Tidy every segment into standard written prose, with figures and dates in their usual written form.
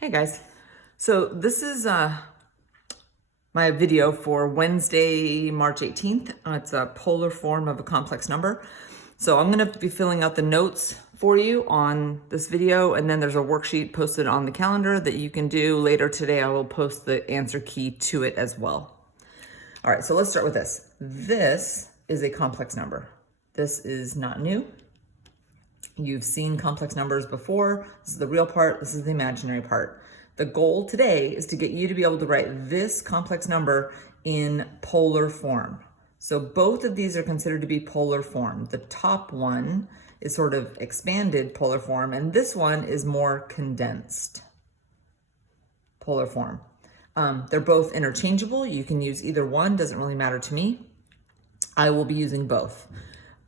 Hey guys, so this is my video for Wednesday, March 18th. It's a polar form of a complex number. So I'm gonna be filling out the notes for you on this video, and then there's a worksheet posted on the calendar that you can do later today. I will post the answer key to it as well. All right, so let's start with this. This is a complex number. This is not new. You've seen complex numbers before. This is the real part, this is the imaginary part. The goal today is to get you to be able to write this complex number in polar form. So both of these are considered to be polar form. The top one is sort of expanded polar form, and this one is more condensed polar form. They're both interchangeable. You can use either one, doesn't really matter to me. I will be using both.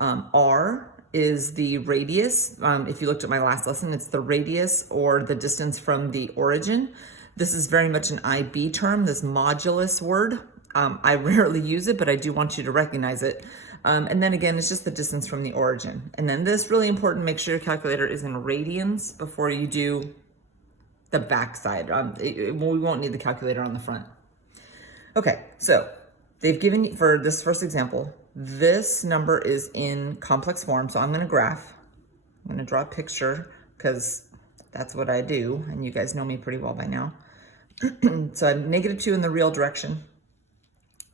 R is the radius. If you looked at my last lesson, it's the radius or the distance from the origin. This is very much an IB term, this modulus word. I rarely use it, but I do want you to recognize it. And then again, it's just the distance from the origin. And then this, really important, make sure your calculator is in radians before you do the back side. We won't need the calculator on the front. Okay, so they've given you, for this first example, this number is in complex form, so I'm gonna graph. I'm gonna draw a picture because that's what I do, and you guys know me pretty well by now. So I have -2 in the real direction,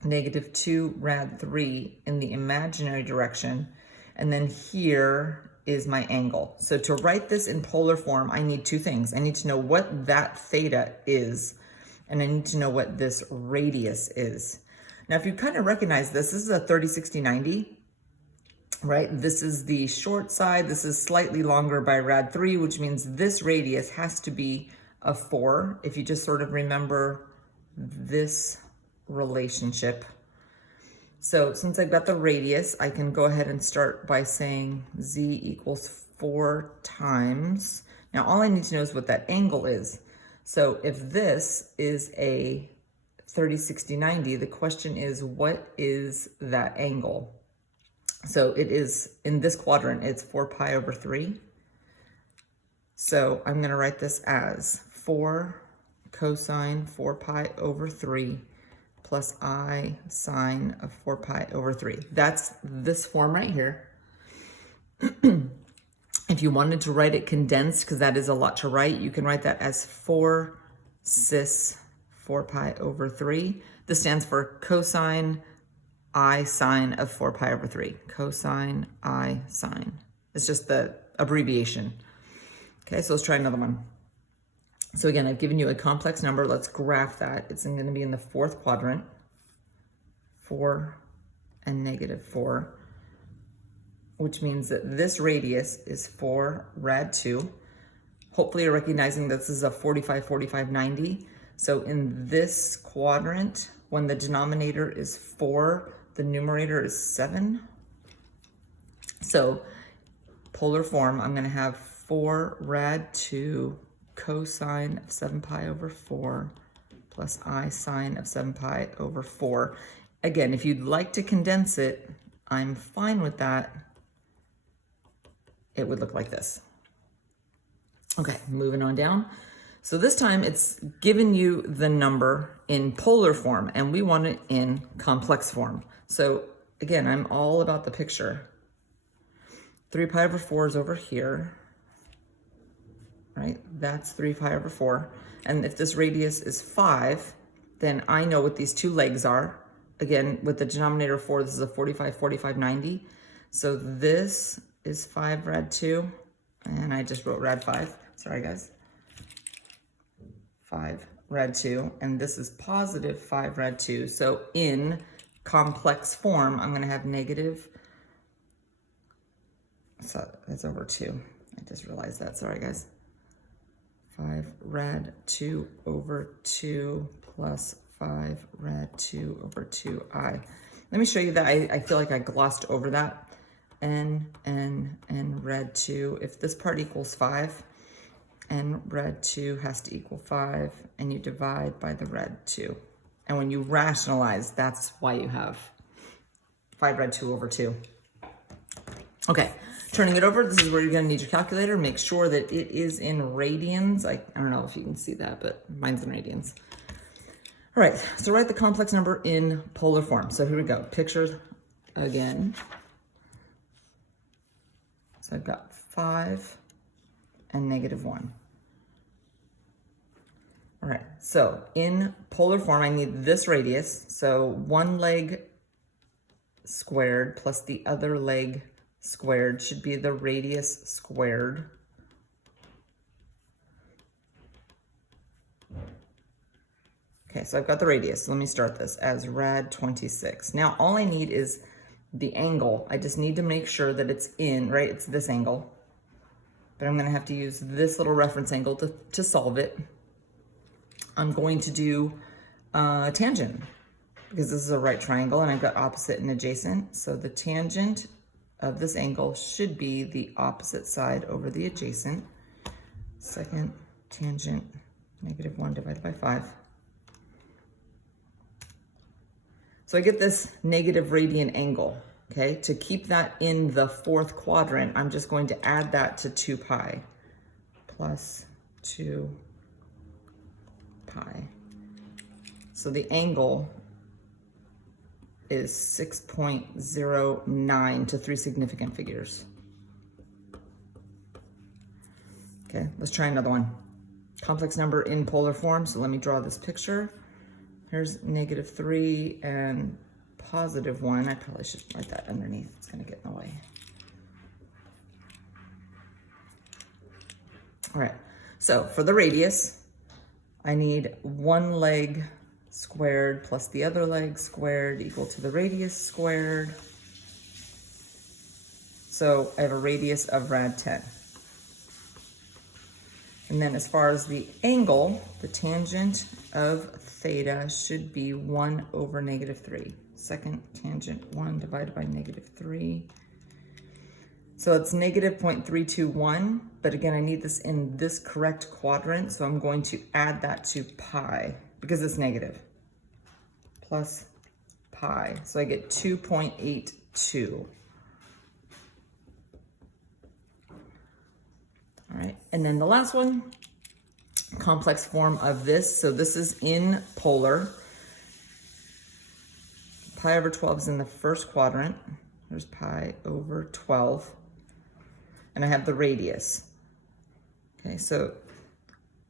-2 rad 3 in the imaginary direction, and then here is my angle. So to write this in polar form, I need two things. I need to know what that theta is, and I need to know what this radius is. Now, if you kind of recognize this is a 30, 60, 90, right? This is the short side. This is slightly longer by rad 3, which means this radius has to be a 4. If you just sort of remember this relationship. So since I've got the radius, I can go ahead and start by saying z equals 4 times. Now, all I need to know is what that angle is. So if this is a 30, 60, 90, the question is, what is that angle? So it is, in this quadrant, it's 4 pi over 3. So I'm gonna write this as 4 cosine 4 pi over 3 plus I sine of 4 pi over 3. That's this form right here. If you wanted to write it condensed, because that is a lot to write, you can write that as 4 cis 4 pi over 3. This stands for cosine I sine of 4 pi over 3. Cosine I sine. It's just the abbreviation. Okay, so let's try another one. So again, I've given you a complex number. Let's graph that. It's going to be in the fourth quadrant. 4 and -4, which means that this radius is 4 rad 2. Hopefully you're recognizing that this is a 45, 45, 90. So in this quadrant, when the denominator is 4, the numerator is 7. So polar form, I'm gonna have 4 rad 2 cosine of 7 pi over 4 plus I sine of 7 pi over 4. Again, if you'd like to condense it, I'm fine with that. It would look like this. Okay, moving on down. So this time it's given you the number in polar form, and we want it in complex form. So again, I'm all about the picture. 3 pi over 4 is over here, right? That's 3 pi over 4. And if this radius is 5, then I know what these two legs are. Again, with the denominator 4, this is a 45, 45, 90. So this is 5 rad 2, and I just wrote rad 5. Sorry, guys. 5 rad 2, and this is positive 5 rad 2. So in complex form, I'm going to have negative, so that's over 2. I just realized that. Sorry, guys. 5 rad 2 over 2 plus 5 rad 2 over 2i. Let me show you that. I feel like I glossed over that. N rad 2. If this part equals 5, and rad 2 has to equal 5, and you divide by the rad 2. And when you rationalize, that's why you have 5 rad 2 over 2. Okay, Turning it over, this is where you're gonna need your calculator. Make sure that it is in radians. I don't know if you can see that, but mine's in radians. All right, so write the complex number in polar form. So here we go, pictures again. So I've got 5 and -1. All right, so in polar form, I need this radius. So one leg squared plus the other leg squared should be the radius squared. Okay, so I've got the radius. So let me start this as rad 26. Now all I need is the angle. I just need to make sure that it's in, right? It's this angle. But I'm gonna have to use this little reference angle to solve it. I'm going to do tangent because this is a right triangle and I've got opposite and adjacent. So the tangent of this angle should be the opposite side over the adjacent. Second tangent, -1 divided by 5. So I get this negative radian angle, okay? To keep that in the 4th quadrant, I'm just going to add that to 2 pi plus 2 pi. So the angle is 6.09 to 3 significant figures. Okay, let's try another one. Complex number in polar form, so let me draw this picture. Here's -3 and +1. I probably should write that underneath. It's gonna get in the way. All right, so for the radius, I need one leg squared plus the other leg squared equal to the radius squared. So I have a radius of rad 10. And then as far as the angle, the tangent of theta should be 1 over -3. Second tangent 1 divided by -3. So it's -0.321, but again, I need this in this correct quadrant, so I'm going to add that to pi because it's negative, plus pi. So I get 2.82. All right, and then the last one, complex form of this. So this is in polar. Pi over 12 is in the first quadrant. There's pi over 12. And I have the radius. Okay, so,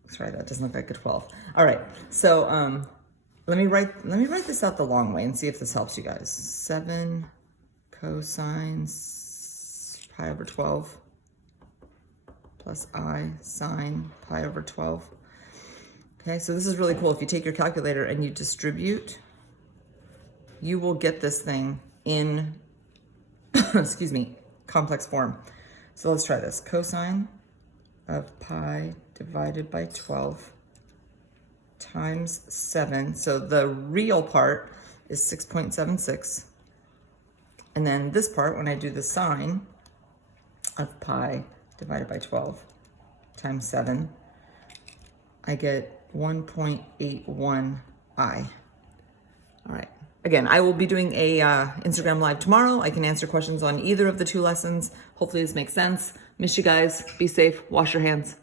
sorry, that doesn't look like a 12. All right, so let me write this out the long way and see if this helps you guys. 7 cosines pi over 12. Plus I sine pi over 12. Okay, so this is really cool. If you take your calculator and you distribute, you will get this thing in, excuse me, complex form. So let's try this. Cosine of pi divided by 12 times 7. So the real part is 6.76. And then this part, when I do the sine of pi divided by 12 times 7, I get 1.81 I. All right. Again, I will be doing a Instagram Live tomorrow. I can answer questions on either of the 2 lessons. Hopefully this makes sense. Miss you guys. Be safe. Wash your hands.